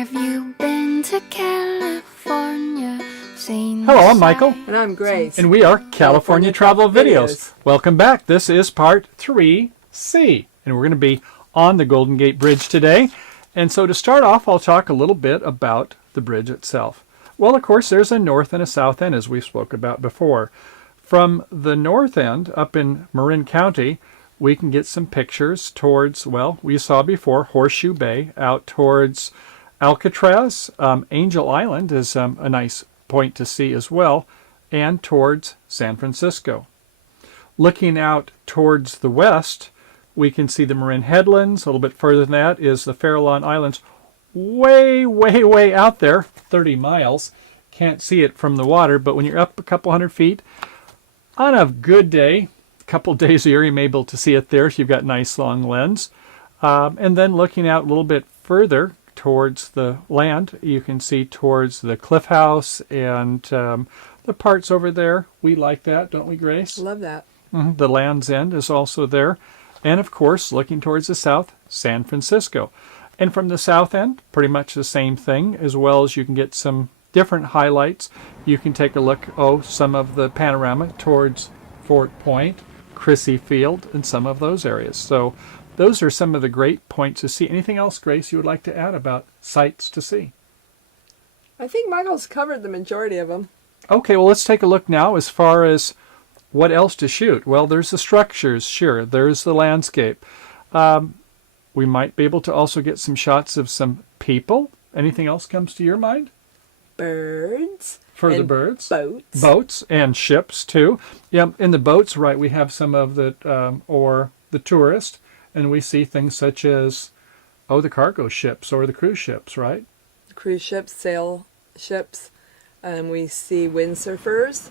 Have you been to California? Hello, I'm Michael. And I'm Grace. And we are California Travel Videos. Welcome back. This is part 3C. And we're going to be on the Golden Gate Bridge today. And so to start off, I'll talk a little bit about the bridge itself. Well, of course, there's a north and a south end, as we spoke about before. From the north end, up in Marin County, we can get some pictures towards, well, we saw before, Horseshoe Bay, out towards Alcatraz. Angel Island is a nice point to see as well, and towards San Francisco. Looking out towards the west, we can see the Marin Headlands. A little bit further than that is the Farallon Islands. Way, way, way out there, 30 miles. Can't see it from the water, but when you're up a couple hundred feet, on a good day, a couple days a year, you may be able to see it there if you've got nice long lens. And then looking out a little bit further towards the land, you can see towards the Cliff House and the parts over there. We like that, don't we, Grace? Love that. The Land's End is also there. And of course, looking towards the south, San Francisco. And from the south end, pretty much the same thing, as well as you can get some different highlights. You can take a look, some of the panorama towards Fort Point, Crissy Field, and some of those areas. So those are some of the great points to see. Anything else, Grace, you would like to add about sights to see? I think Michael's covered the majority of them. Okay, well, let's take a look now as far as what else to shoot. Well, there's the structures, sure. There's the landscape. We might be able to also get some shots of some people. Anything else comes to your mind? Birds. For the birds? Boats. Boats and ships, too. Yeah, in the boats, right, we have some of the, or the tourist, and we see things such as, the cargo ships or the cruise ships, right? Cruise ships, sail ships. We see windsurfers.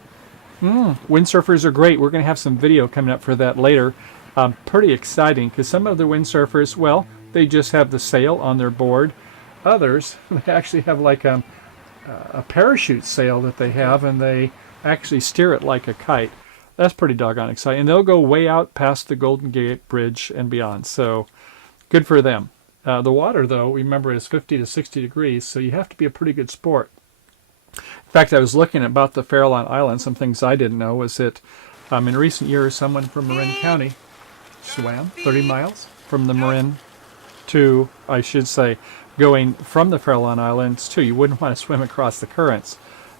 Windsurfers are great. We're going to have some video coming up for that later. Pretty exciting because some of the windsurfers, well, they just have the sail on their board. Others, they actually have like a parachute sail that they have, and they actually steer it like a kite. That's pretty doggone exciting. And they'll go way out past the Golden Gate Bridge and beyond. So good for them. The water, though, remember, is 50 to 60 degrees, so you have to be a pretty good sport. In fact, I was looking about the Farallon Islands. Some things I didn't know was that in recent years, someone from Marin County swam 30 miles from the Marin to, I should say, going from the Farallon Islands to, you wouldn't want to swim across the currents.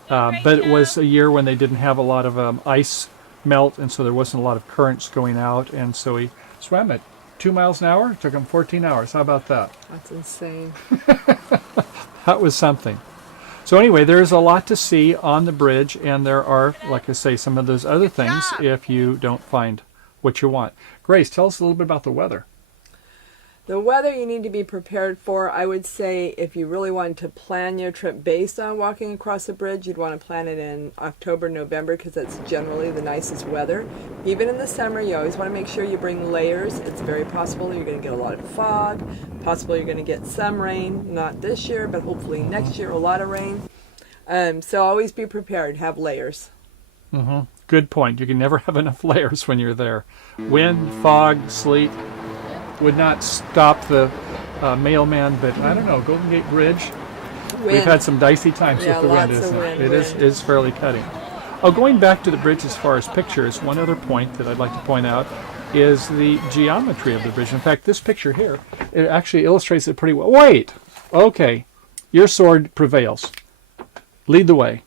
But it was a year when they didn't have a lot of ice melt, and so there wasn't a lot of currents going out, and so he swam at 2 miles an hour. It took him 14 hours. How about that? That's insane. That was something. So anyway, there's a lot to see on the bridge, and there are, like I say, some of those other things if you don't find what you want. Grace, tell us a little bit about the weather. The weather you need to be prepared for. I would say if you really wanted to plan your trip based on walking across the bridge, you'd want to plan it in October, November, because that's generally the nicest weather. Even in the summer, you always want to make sure you bring layers. It's very possible you're going to get a lot of fog. Possible you're going to get some rain. Not this year, but hopefully next year, a lot of rain. So always be prepared. Have layers. Good point. You can never have enough layers when you're there. Wind, fog, sleet would not stop the mailman, but I don't know, Golden Gate Bridge, we've had some dicey times with the wind, isn't it? It is fairly cutting. Going back to the bridge as far as pictures, one other point that I'd like to point out is the geometry of the bridge. In fact, this picture here, it actually illustrates it pretty well. Wait! Okay, your sword prevails. Lead the way.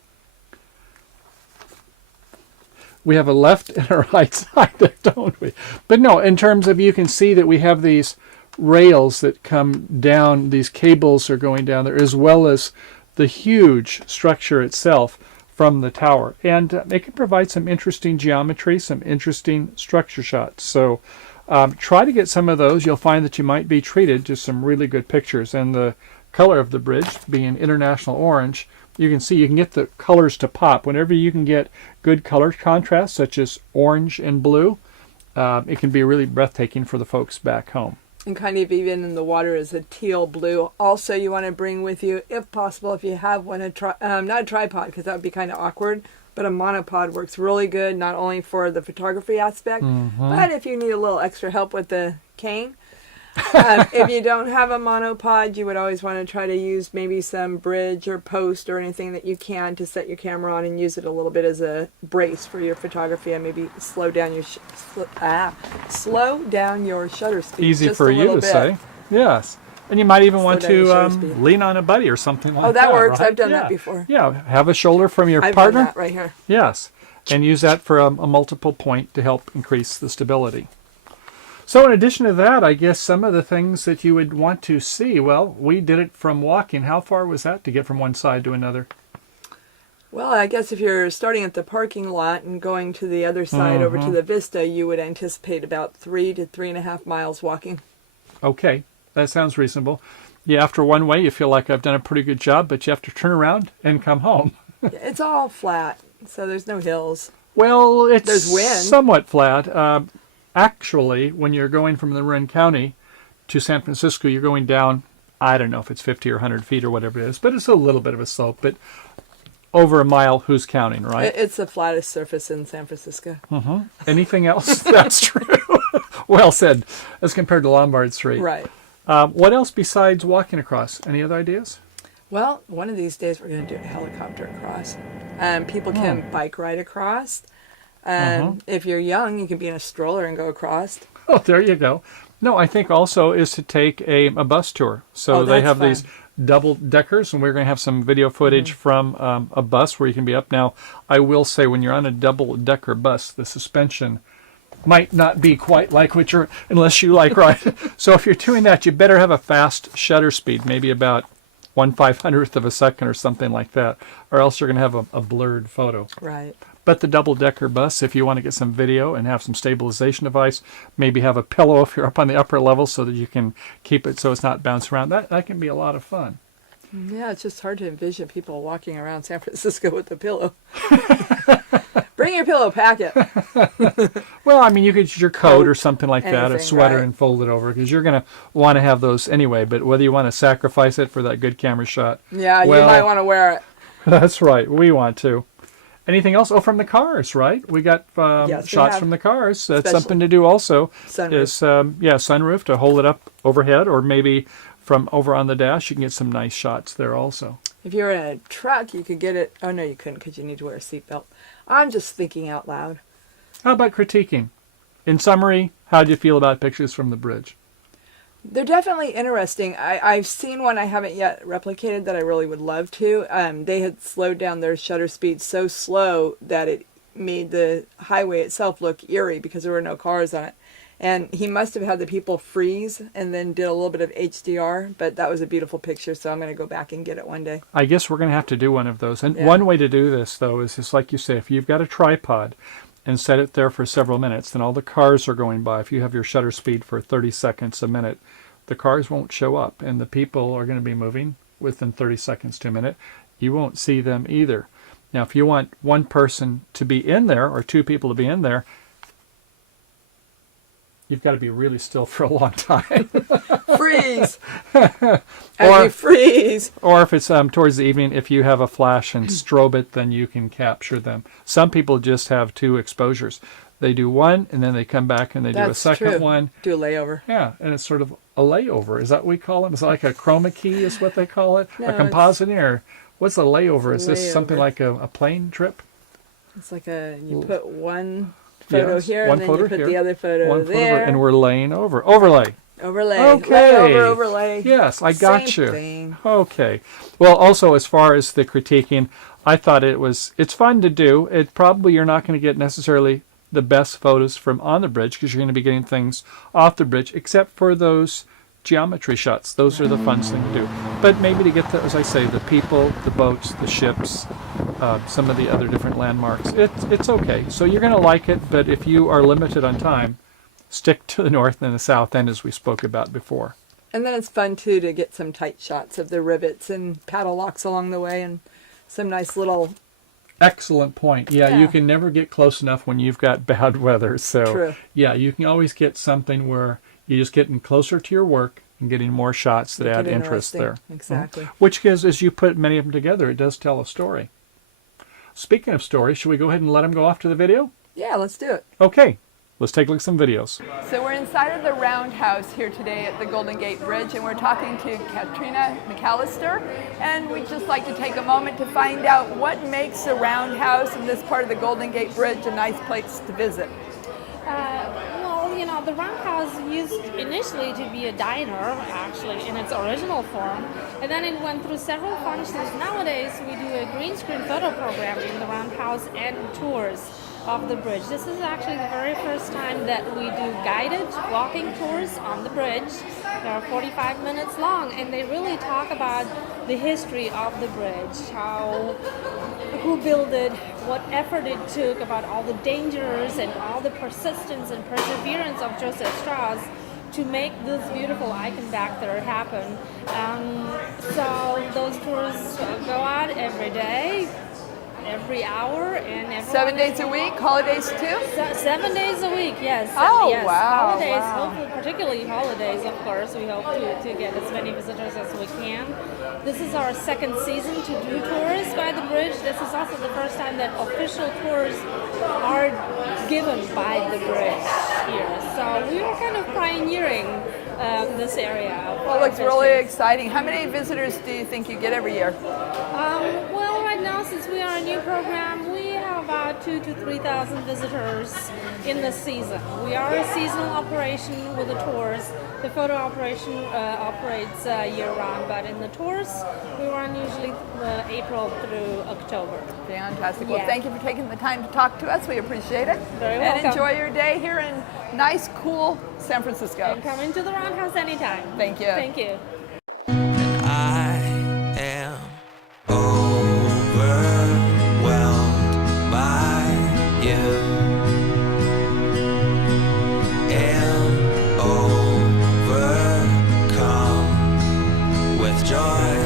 We have a left and a right side there, don't we? But no, in terms of, you can see that we have these rails that come down, these cables are going down there, as well as the huge structure itself from the tower. And it can provide some interesting geometry, some interesting structure shots. So try to get some of those. You'll find that you might be treated to some really good pictures. And the color of the bridge being international orange, you can see you can get the colors to pop. Whenever you can get good color contrast, such as orange and blue, it can be really breathtaking for the folks back home. And kind of even in the water is a teal blue. Also, you want to bring with you, if possible, if you have one, not a tripod, because that would be kind of awkward, but a monopod works really good, not only for the photography aspect, but if you need a little extra help with the cane. If you don't have a monopod, you would always want to try to use maybe some bridge or post or anything that you can to set your camera on and use it a little bit as a brace for your photography, and maybe slow down your shutter speed. Easy just for a you little to bit. say. Yes. And you might even Slow want down your shutter to speed. lean on a buddy or something like that. Oh, that works. right? I've done Yeah. that before. Yeah, have a shoulder from your I've partner. done that right here. Yes, and use that for a multiple point to help increase the stability. So in addition to that, I guess some of the things that you would want to see, well, we did it from walking. How far was that to get from one side to another? Well, I guess if you're starting at the parking lot and going to the other side over to the vista, you would anticipate about 3 to 3.5 miles walking. Okay, that sounds reasonable. Yeah, after one way, you feel like I've done a pretty good job, but you have to turn around and come home. It's all flat, so there's no hills. Well, it's There's wind. somewhat flat. Actually, when you're going from the Marin County to San Francisco, you're going down, I don't know if it's 50 or 100 feet or whatever it is, but it's a little bit of a slope. But over a mile, who's counting, right? It's the flattest surface in San Francisco. Anything else? That's true. Well said, as compared to Lombard Street. Right. What else besides walking across? Any other ideas? Well, one of these days we're going to do a helicopter across. People can bike ride across. If you're young, you can be in a stroller and go across. Oh, there you go. No, I think also is to take a bus tour. So Oh, they that's have fun. these double deckers, and we're going to have some video footage from a bus where you can be up. Now, I will say when you're on a double decker bus, the suspension might not be quite like what you're, unless you like ride. So if you're doing that, you better have a fast shutter speed, maybe about 1/500th of a second or something like that, or else you're going to have a blurred photo. Right. But the double-decker bus, if you want to get some video and have some stabilization device, maybe have a pillow if you're up on the upper level so that you can keep it so it's not bouncing around. That can be a lot of fun. Yeah, it's just hard to envision people walking around San Francisco with a pillow. Bring your pillow packet. Well, I mean, you could use your coat or something like that, a anything, sweater, right. and fold it over, because you're going to want to have those anyway. But whether you want to sacrifice it for that good camera shot, Yeah, well, you might want to wear it. That's right. We want to. Anything else? Oh, from the cars, right? We got Yes, we shots have. from the cars. That's Especially something to do also. Sunroof. Is sunroof to hold it up overhead, or maybe from over on the dash, you can get some nice shots there also. If you're in a truck, you could get it. Oh, no, you couldn't because you need to wear a seatbelt. I'm just thinking out loud. How about critiquing? In summary, how do you feel about pictures from the bridge? They're definitely interesting. I've seen one I haven't yet replicated that I really would love to. They had slowed down their shutter speed so slow that it made the highway itself look eerie because there were no cars on it. And he must have had the people freeze and then did a little bit of HDR, but that was a beautiful picture, so I'm going to go back and get it one day. I guess we're going to have to do one of those. And Yeah. one way to do this, though, is just like you say, if you've got a tripod and set it there for several minutes, then all the cars are going by. If you have your shutter speed for 30 seconds a minute, the cars won't show up, and the people are going to be moving within 30 seconds to a minute. You won't see them either. Now, if you want one person to be in there or two people to be in there, you've got to be really still for a long time. Freeze! As you freeze! Or if it's towards the evening, if you have a flash and strobe it, then you can capture them. Some people just have two exposures. They do one, and then they come back and they do a That's second true. one. Do a layover. Yeah, and it's sort of a layover. Is that what we call it? It's like a chroma key is what they call it? No, a compositing, or what's a layover? It's Is a this something layover. like a plane trip? It's like you put one photo Yes, here, one and then you photo put here, the other photo One photo, there. and we're laying over. Overlay. Overlay. Okay. Layover, overlay. Yes, I got Same you. thing. Okay. Well, also as far as the critiquing, I thought it's fun to do. It probably you're not going to get necessarily the best photos from on the bridge because you're going to be getting things off the bridge, except for those geometry shots. Those are the fun thing to do. But maybe to get the, as I say, the people, the boats, the ships, some of the other different landmarks. It's okay. So you're going to like it, but if you are limited on time, stick to the north and the south end as we spoke about before. And then it's fun, too, to get some tight shots of the rivets and paddle locks along the way and some nice little... Excellent point. Yeah, Yeah. you can never get close enough when you've got bad weather. So, True. yeah, you can always get something where you're just getting closer to your work and getting more shots that Make add it interest there. interesting. Exactly. Which gives, as you put many of them together, it does tell a story. Speaking of stories, should we go ahead and let them go off to the video? Yeah, let's do it. Okay, Let's take a look at some videos. So we're inside of the roundhouse here today at the Golden Gate Bridge, and we're talking to Katrina McAllister, and we'd just like to take a moment to find out what makes the roundhouse and this part of the Golden Gate Bridge a nice place to visit. Well, you know, the roundhouse used initially to be a diner, actually, in its original form, and then it went through several functions. Nowadays, we do a green screen photo program in the roundhouse and tours of the bridge. This is actually the very first time that we do guided walking tours on the bridge. They're 45 minutes long, and they really talk about the history of the bridge, who built it, what effort it took, about all the dangers and all the persistence and perseverance of Joseph Strauss to make this beautiful icon back there happen. So those tours go out every day, every hour, and 7 days a week, holidays too? 7 days a week, yes. Oh, yes. wow. Holidays, wow. hopefully, particularly holidays, of course. We hope to get as many visitors as we can. This is our second season to do tours by the bridge. This is also the first time that official tours are given by the bridge here. So we are kind of pioneering this area. Well, it looks really exciting. How many visitors do you think you get every year? Well, right now, since we are a new program, we have about 2,000 to 3,000 visitors in the season. We are a seasonal operation with the tours. The photo operation operates year-round, but in the tours, we run usually April through October. Fantastic. Yeah. Well, thank you for taking the time to talk to us. We appreciate it. Very and welcome. enjoy your day here in nice, cool San Francisco. And come into the roundhouse anytime. Thank you. Thank you. I am overwhelmed by you. Am overcome with joy.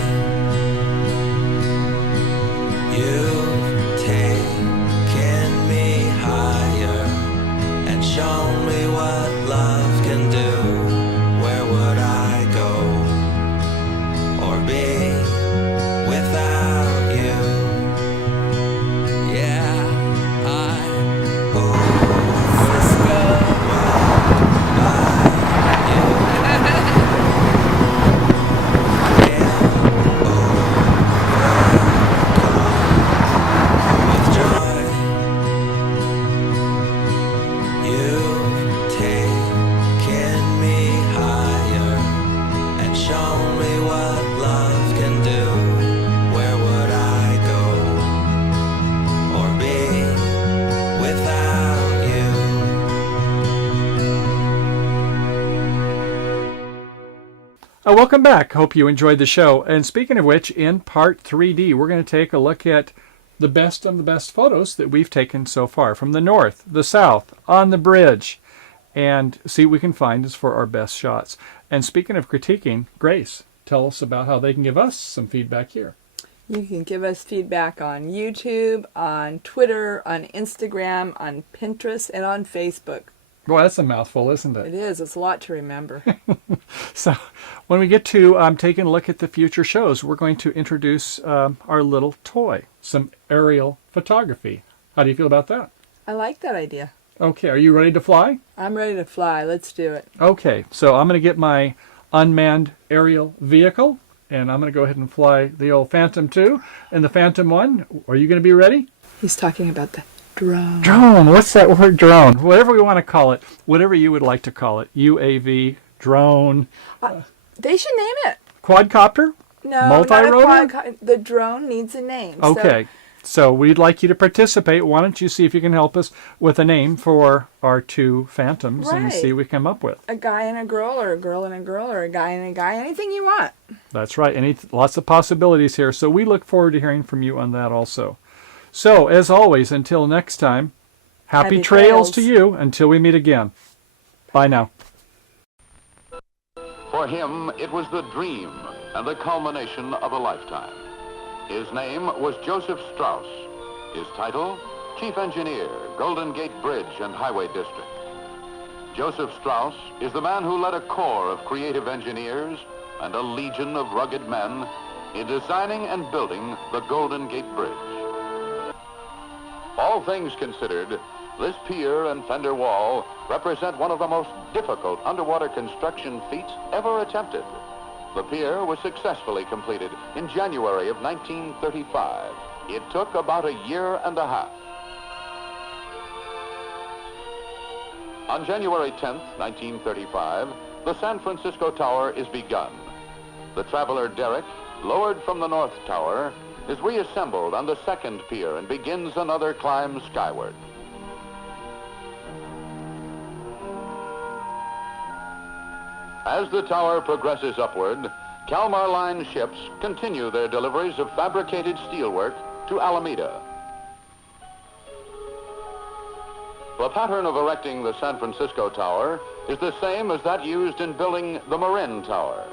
You've taken me higher and shown me what love can do. Where would I go or be without you? Yeah, I'm overwhelmed by you. Am overcome with joy. You've taken me higher and shown me what love can do. Where would I go or be without you? Welcome back. Hope you enjoyed the show. And speaking of which, in part 3D, we're going to take a look at the best of the best photos that we've taken so far from the north, the south, on the bridge, and see what we can find as for our best shots. And speaking of critiquing, Grace, tell us about how they can give us some feedback here. You can give us feedback on YouTube, on Twitter, on Instagram, on Pinterest, and on Facebook. Boy, that's a mouthful, isn't It it? is. It's a lot to remember. So when we get to taking a look at the future shows, we're going to introduce our little toy, some aerial photography. How do you feel about that? I like that idea. Okay, are you ready to fly? I'm ready to fly. Let's do it. Okay, so I'm going to get my unmanned aerial vehicle, and I'm going to go ahead and fly the old Phantom 2 and the Phantom 1. Are you going to be ready? He's talking about the drone. Drone, what's that word, drone? Whatever we want to call it, whatever you would like to call it. UAV, drone, They should name it. quadcopter? No, Multi-rotor? not a quad. The drone needs a name. Okay, so we'd like you to participate. Why don't you see if you can help us with a name for our two Phantoms and Right. see what we come up with. So a guy and a girl, or a girl and a girl, or a guy and a guy. Anything you want. That's right. Lots of possibilities here. So we look forward to hearing from you on that also. So, as always, until next time, happy Happy trails trails. to you until we meet again. Bye now. For him, it was the dream and the culmination of a lifetime. His name was Joseph Strauss. His title, Chief Engineer, Golden Gate Bridge and Highway District. Joseph Strauss is the man who led a corps of creative engineers and a legion of rugged men in designing and building the Golden Gate Bridge. All things considered, This pier and fender wall represent one of the most difficult underwater construction feats ever attempted. The pier was successfully completed in January of 1935. It took about a year and a half. On January 10th, 1935, the San Francisco Tower is begun. The traveler derrick, lowered from the North Tower, is reassembled on the second pier and begins another climb skyward. As the tower progresses upward, Kalmar Line ships continue their deliveries of fabricated steelwork to Alameda. The pattern of erecting the San Francisco Tower is the same as that used in building the Marin Tower.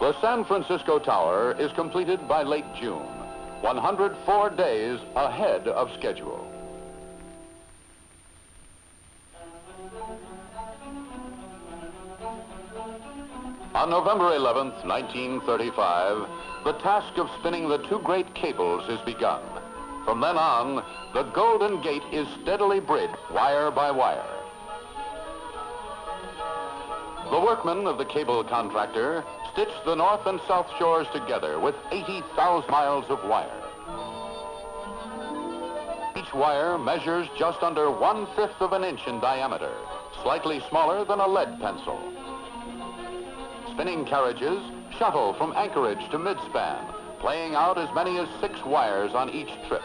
The San Francisco Tower is completed by late June, 104 days ahead of schedule. On November 11th, 1935, the task of spinning the two great cables is begun. From then on, the Golden Gate is steadily bridged wire by wire. The workmen of the cable contractor stitched the north and south shores together with 80,000 miles of wire. Each wire measures just under 1/5 of an inch in diameter, slightly smaller than a lead pencil. Spinning carriages shuttle from anchorage to midspan, playing out as many as 6 wires on each trip.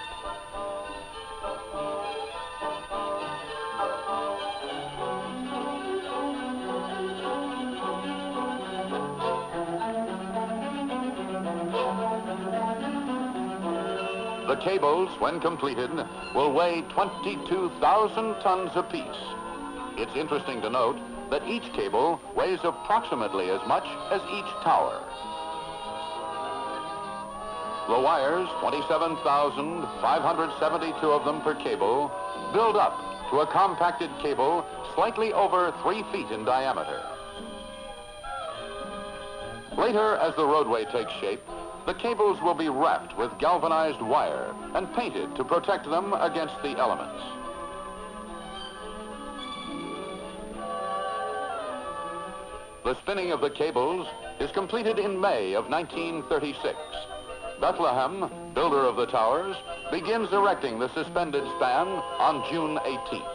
The cables, when completed, will weigh 22,000 tons apiece. It's interesting to note that each cable weighs approximately as much as each tower. The wires, 27,572 of them per cable, build up to a compacted cable slightly over 3 feet in diameter. Later, as the roadway takes shape, the cables will be wrapped with galvanized wire and painted to protect them against the elements. The spinning of the cables is completed in May of 1936. Bethlehem, builder of the towers, begins erecting the suspended span on June 18th.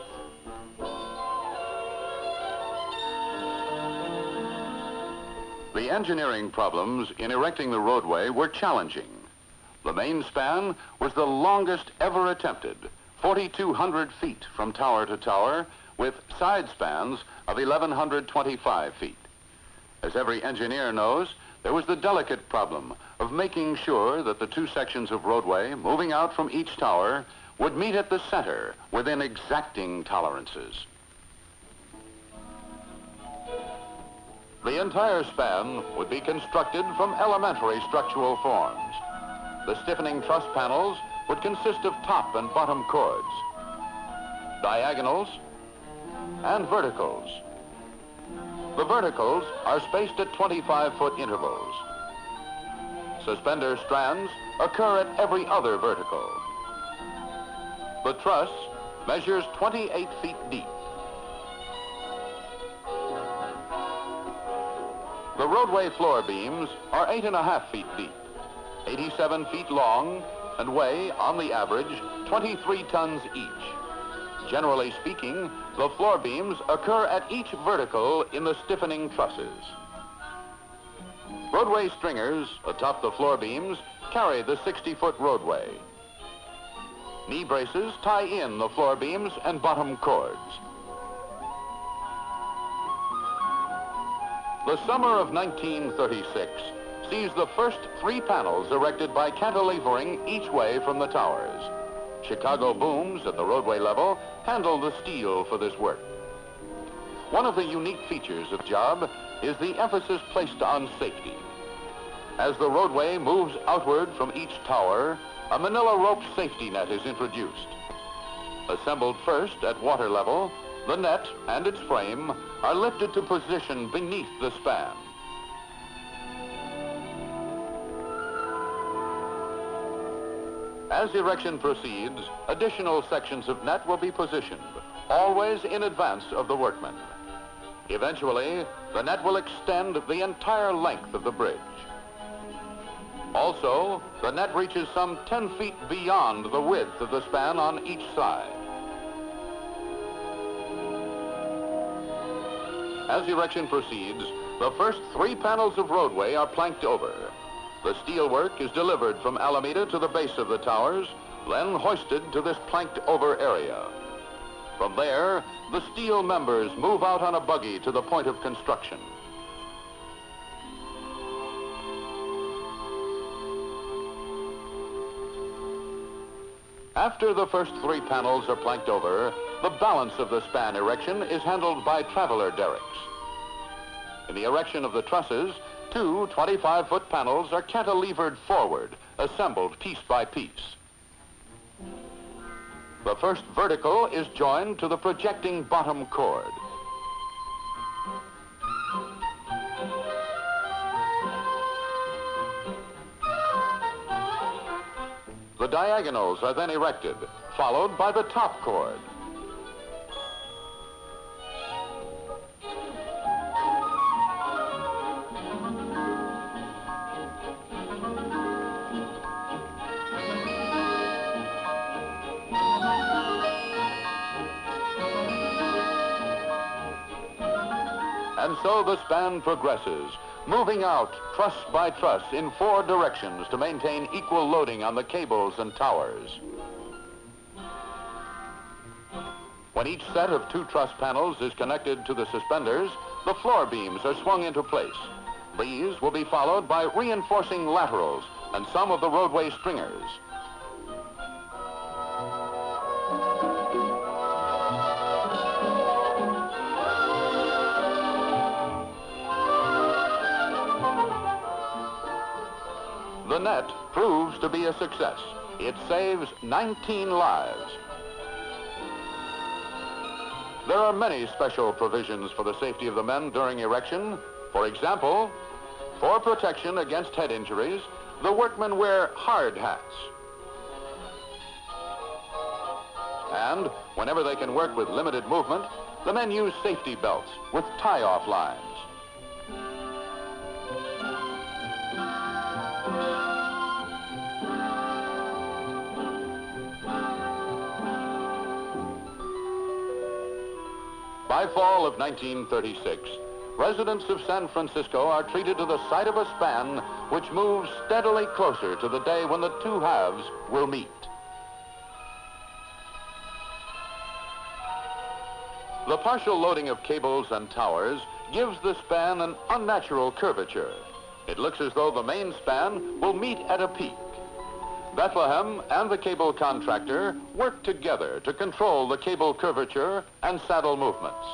The engineering problems in erecting the roadway were challenging. The main span was the longest ever attempted, 4,200 feet from tower to tower, with side spans of 1,125 feet. As every engineer knows, there was the delicate problem of making sure that the 2 sections of roadway moving out from each tower would meet at the center within exacting tolerances. The entire span would be constructed from elementary structural forms. The stiffening truss panels would consist of top and bottom chords, diagonals, and verticals. The verticals are spaced at 25-foot intervals. Suspender strands occur at every other vertical. The truss measures 28 feet deep. The roadway floor beams are 8.5 feet deep, 87 feet long, and weigh, on the average, 23 tons each. Generally speaking, the floor beams occur at each vertical in the stiffening trusses. Roadway stringers atop the floor beams carry the 60-foot roadway. Knee braces tie in the floor beams and bottom chords. The summer of 1936 sees the first 3 panels erected by cantilevering each way from the towers. Chicago booms at the roadway level handle the steel for this work. One of the unique features of the job is the emphasis placed on safety. As the roadway moves outward from each tower, a manila rope safety net is introduced. Assembled first at water level, the net and its frame are lifted to position beneath the span. As erection proceeds, additional sections of net will be positioned, always in advance of the workmen. Eventually, the net will extend the entire length of the bridge. Also, the net reaches some 10 feet beyond the width of the span on each side. As erection proceeds, the first 3 panels of roadway are planked over. The steelwork is delivered from Alameda to the base of the towers, then hoisted to this planked over area. From there, the steel members move out on a buggy to the point of construction. After the first 3 panels are planked over, the balance of the span erection is handled by traveler derricks. In the erection of the trusses, 2 25-foot panels are cantilevered forward, assembled piece by piece. The first vertical is joined to the projecting bottom cord. The diagonals are then erected, followed by the top cord. And so the span progresses, moving out truss by truss in 4 directions to maintain equal loading on the cables and towers. When each set of 2 truss panels is connected to the suspenders, the floor beams are swung into place. These will be followed by reinforcing laterals and some of the roadway stringers. The net proves to be a success. It saves 19 lives. There are many special provisions for the safety of the men during erection. For example, for protection against head injuries, the workmen wear hard hats. And whenever they can work with limited movement, the men use safety belts with tie-off lines. By fall of 1936, residents of San Francisco are treated to the sight of a span which moves steadily closer to the day when the 2 halves will meet. The partial loading of cables and towers gives the span an unnatural curvature. It looks as though the main span will meet at a peak. Bethlehem and the cable contractor work together to control the cable curvature and saddle movements.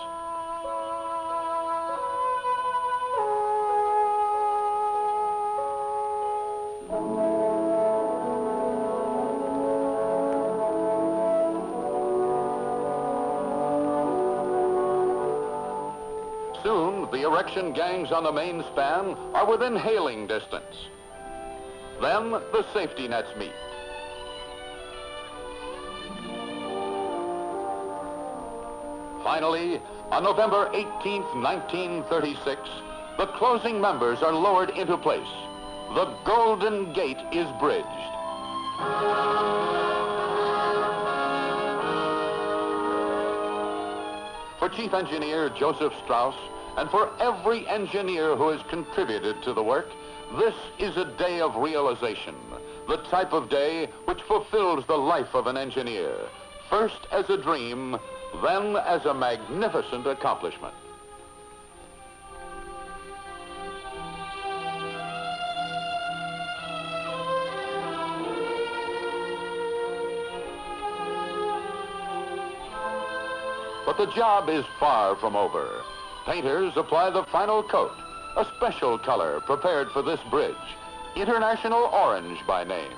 Soon, the erection gangs on the main span are within hailing distance. Then the safety nets meet. Finally, on November 18th, 1936, the closing members are lowered into place. The Golden Gate is bridged. For Chief Engineer Joseph Strauss, and for every engineer who has contributed to the work, this is a day of realization, the type of day which fulfills the life of an engineer, first as a dream, then as a magnificent accomplishment. But the job is far from over. Painters apply the final coat, a special color prepared for this bridge, International Orange by name.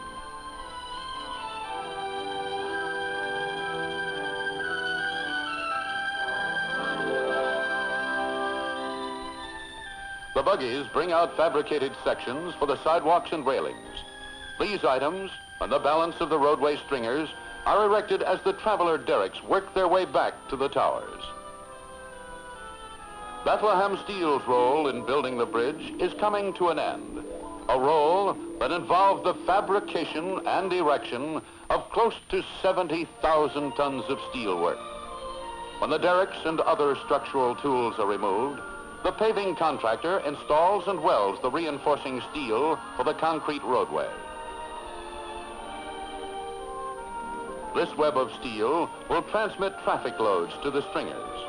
The buggies bring out fabricated sections for the sidewalks and railings. These items, when the balance of the roadway stringers are erected as the traveler derricks work their way back to the towers. Bethlehem Steel's role in building the bridge is coming to an end, a role that involved the fabrication and erection of close to 70,000 tons of steel work. When the derricks and other structural tools are removed, the paving contractor installs and welds the reinforcing steel for the concrete roadway. This web of steel will transmit traffic loads to the stringers.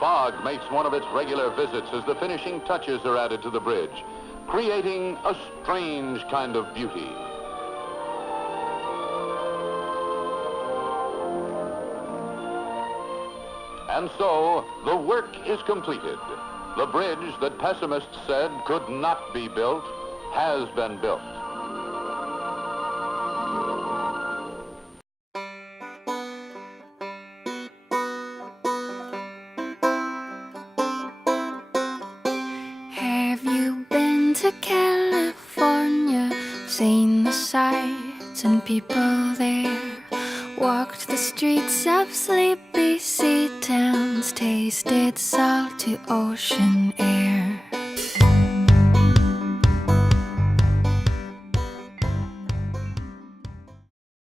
Fog makes one of its regular visits as the finishing touches are added to the bridge, creating a strange kind of beauty. And so, the work is completed. The bridge that pessimists said could not be built has been built. Have you been to California? Seen the sights and people there? Walked the streets of sleepy sea towns, tasted salty ocean air.